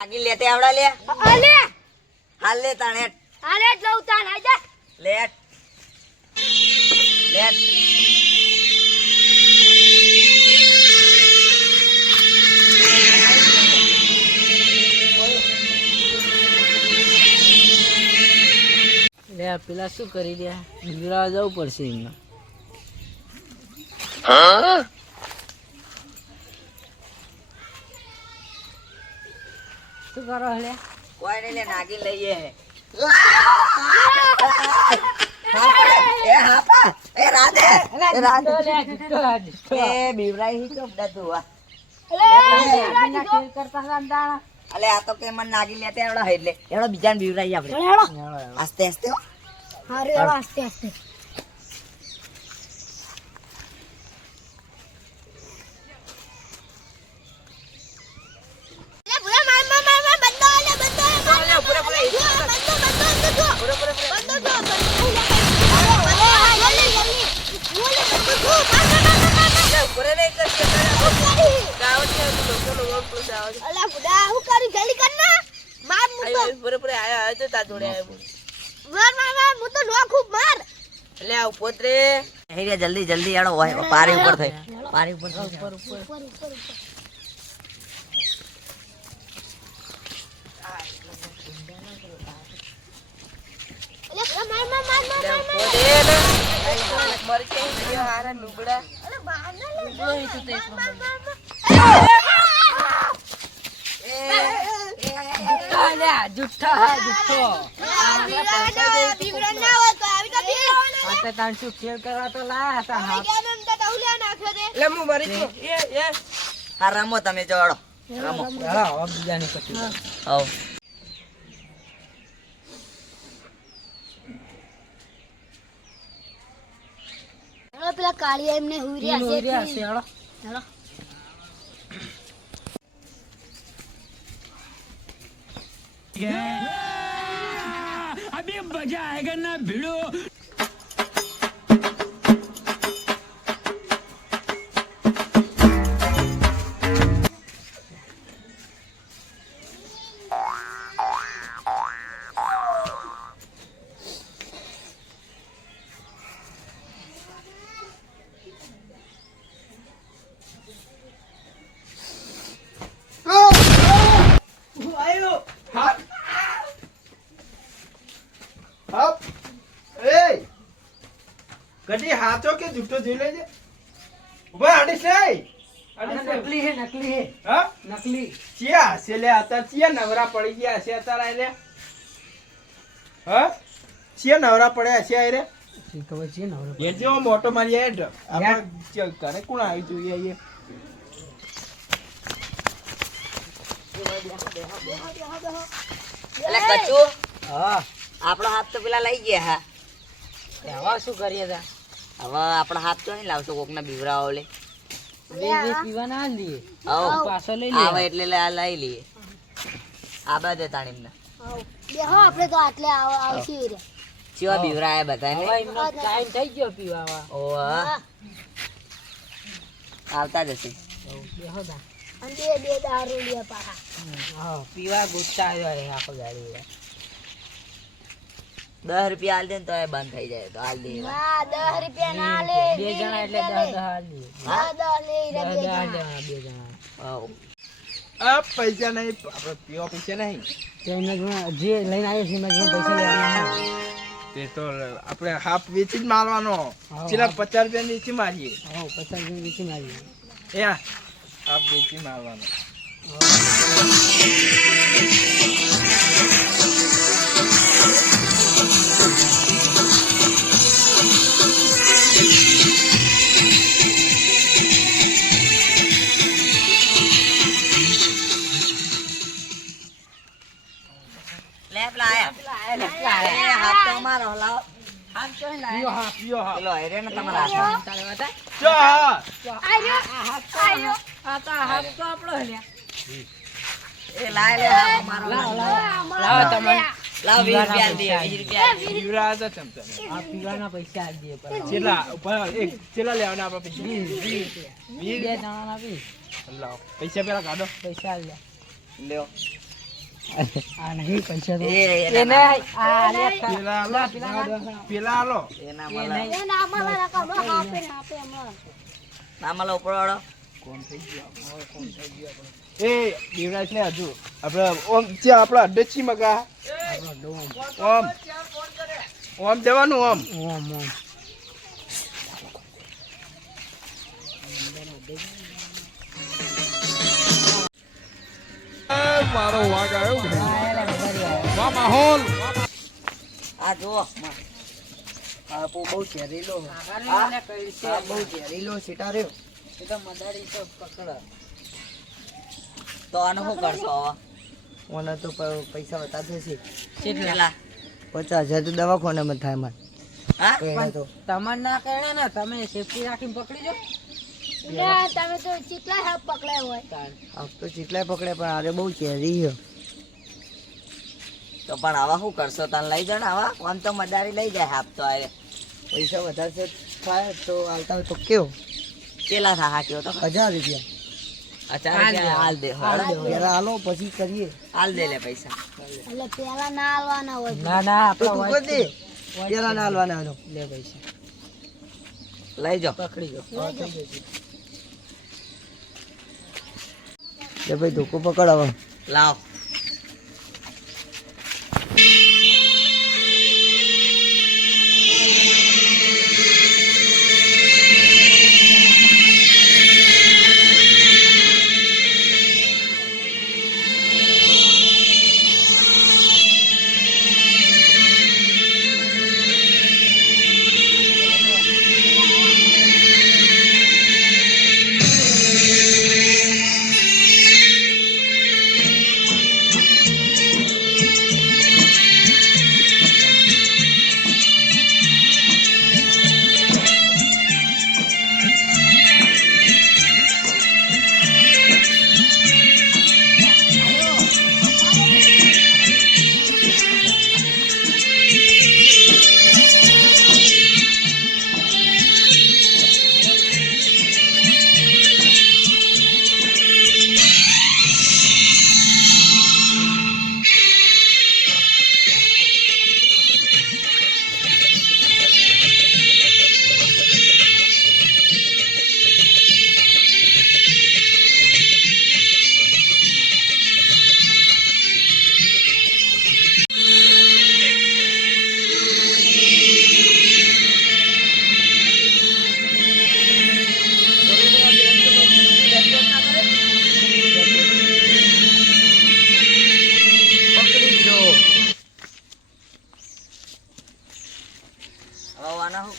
આગી લેતે આવડા લે આલે હાલ લે તાણે આલે લઉં તાન આજા લેટ લેટ લે પેલા શું કરી રહ્યા ગુજરાત જવું પડશે એમને શું કરો લે કોઈ નહીં લે નાગી લઈએ એ હાપા એ રાધે એ બીવરાઈ હી તો બધું આ અલે આ તો કે મન નાગી લેતે આવડા હે એટલે એડો બીજાને બીવરાઈ આપણે આસ્તે આસ્તે હો હારે એવા આસ્તે આસ્તે લે ભૂલા માર બંદો આલે બંદો લે પૂરે પૂરે પૂરે નહીં કરી અલા બુડા હું કરી જલ્દી કર ના માર મુતો પૂરે પૂરે આયા તો તા જોડે માર હું તો નો ખૂબ માર લે આ પોતરે હે રે જલ્દી જલ્દી આડો પારી ઉપર થઈ પારી ઉપર ઉપર અલે માર મર કે હારા લુગડા અલે બાર ના લે જોઈ તું તે જુઠ્ઠો બીવરા ના હોય તો આવી તો બીવરા આ તાન શું ખેલ કરવા તો લાયા હતા હા કેનન તો તૌલિયા નાખ્યો દે લે હું મરી છું એ હા રમો તમે જોડો રમો હા બીજાની કટી આવ હવે પેલા કાળિયા એમને હુઈ રહ્યા છે હેડો હેલો अभी मजा आएगा ना भिड़ो કદી હાચો કે જૂઠો જોઈ લેજે ઉભા હડીશ નકલી હે હા નકલી ચિયા છે લે અત્યારે ચિયા નવરા પડી ગયા છે અત્યારે રે હા ચિયા નવરા પડ્યા છે રે ખબર છે ને એ જેવો મોટો મારી હેડ આપણે ઘરે કોણ આવી જોઈએ એટલે કચુ હા આપણો હાથ તો પેલા લઈ ગયા હા હવે શું કરીએ તા હવે આપણો હાથ તો નહીં લાવશો કોકના બીવરાઓ લે બે પીવાના આલ દઈએ આવો પાછો લઈ આવે એટલે લઈ લઈએ આબા દે તાણીમને બેહો આપણે તો આટલે આવશી રે ચિયો બીવરાયા બધાને હવે એમનો ટાઈમ થઈ ગયો પીવા ઓવા આવતા જશે બેહો તા અને બે દારૂ લે પાહા હા પીવા ગુસ્સા આવ્યો આખો ગાડી 10 રૂપિયા આલ દે ને તો એ બંધ થઈ જાય તો આલ દે ના 10 રૂપિયા ના લે બે જણા એટલે 10 આલ દઈએ હા 10 લે રે બે જણા બે જણા આવ આ પૈસા નહીં આપણે પીવા પૈસા નહીં તો એમને જે લઈને આવ્યો છે એમાં પૈસા લેવાના તે તો આપણે હાફ વેચી જ મારવાનો ચેલા 50 રૂપિયા નીચે મારીએ હા 50 વેચી મારીએ એ હાફ વેચી મારવાનો લે પેલા આયા હાથ તો અમારો લાવો હાથ તો પીઓ હાફ પેલો હેરે ને તમારા હાથ ચાલે વાતા ચો હા આયો આયો આ તો હાથ તો આપણો લ્યા એ લાય લે હાથ અમારો લાવો તમે લાવ 20 રૂપિયા દે 20 રૂપિયા જીવરા હતા ચમચમ આ પીવાના પૈસા આપીએ પર ચેલા ઉપર એક ચેલા લેવાના આપણા પૈસા 20 બે જણાના 20 લાવ પૈસા પેલા કાઢો પૈસા આલ્યા લ્યો આ નહીં પૈસા તો એ એ નહીં આ લે પેલા આલો પેલા આલો એના એ મળે નહીં એ ના મળે રાખો હમણાં આપે હમણાં ના મળે ઉપર વાળો એ દેવરાજ ને હજુ આપણે ઓમ જે આપણા અડ્ડે છી મગા ઓમ ઓમ જવાનું ઓમ ઓમ ઓમ મારો વાગ આવ્યો આ માહોલ આ જુઓ આ બહુ ઝેરીલો આ ને કઈ છે આ બહુ ઝેરીલો સીટા રહ્યો એ તો મદારી તો પકડ તો આનું શું કરશો હવે ઓને તો પૈસા બતા દેશે કેટલા 50,000 તો દવાખાનામાં થાય મારે હા પણ તમાર ના કહે ને તમે સેફટી રાખીને પકડી જો તમે તો ચીટલા હાફ પકડાય હોય આપ તો ચીટલાય પકડે પણ આરે બહુ ચેરી છે તો પણ આવા શું કરશો તને લઈ જાઓ ને આવા આમ તો મદારી લઈ જાય હાફ તો આરે પૈસા વધારે થાય તો હાલતા હોય તો કેવો કેટલા થા હાટ્યો તો 1000 રૂપિયા અચાનક હાલ દે હાલ દે પેલા હાલો પછી કરીએ હાલ દે લે પૈસા એટલે પેલા ના આવવાના હોય ના ના તો તું કરી દે પેલા ના હાલવાના લે પૈસા લઈ જાઓ પકડી જો લે ભાઈ ધોકો પકડ હવે લાવ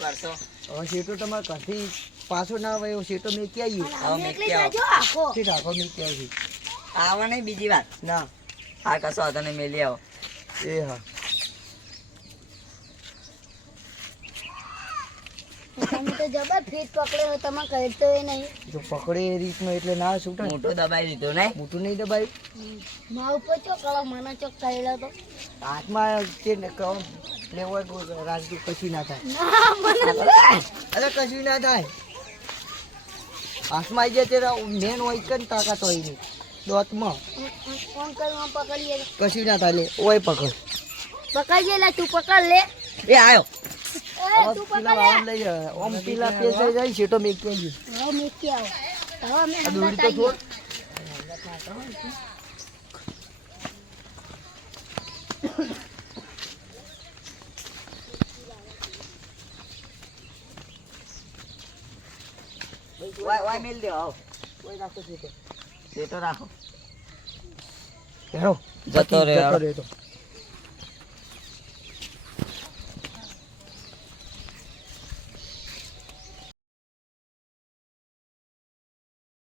કરશો હવે શેઠો તમારે ઘરથી પાછો ના આવે એવો શેઠો મેં ક્યાં આવ્યું હવે મેં નીકળી ક્યાં જાજો આખો ઠીક આખો મેં ક્યાં આવ્યું આવા નહીં બીજી વાત ના હા કશો વાંધો નહીં મેલી આવો એ હા તમે તો જબર ફીટ પકડ્યો તમે કરતો એ નહીં જો પકડે એ રીતનો એટલે ના છૂટે મોટો દબાઈ દીધો ને મોટું નહીં દબાયું માં ઉપર ચોકડો મને ચોક કરેલો તો હાથમાં તે લેવો રાજદૂત કશું ના થાય ના મને અરે કશું ના થાય હાથમાં આવી જાય ત્યારે મેન હોય કે તાકાત હોય નહીં દોતમાં ફોન કરવા પકડીએ કશું ના થાય લે ઓય પકડ પકડીએ લે તું પકડ લે એ આયો એ તું પકડ લે આમ લઈ જાય ઓમ પેલા પેસ લઈ જાય શેઠો મેં ક્યાં ગયું હવે મેં કે આવો હવે આ અમે દોરી તો છોડ વાય મેલ દે આવો ઓય રાખો શેઠો સેટો રાખો હેરો જતો રહે જતો રહે તો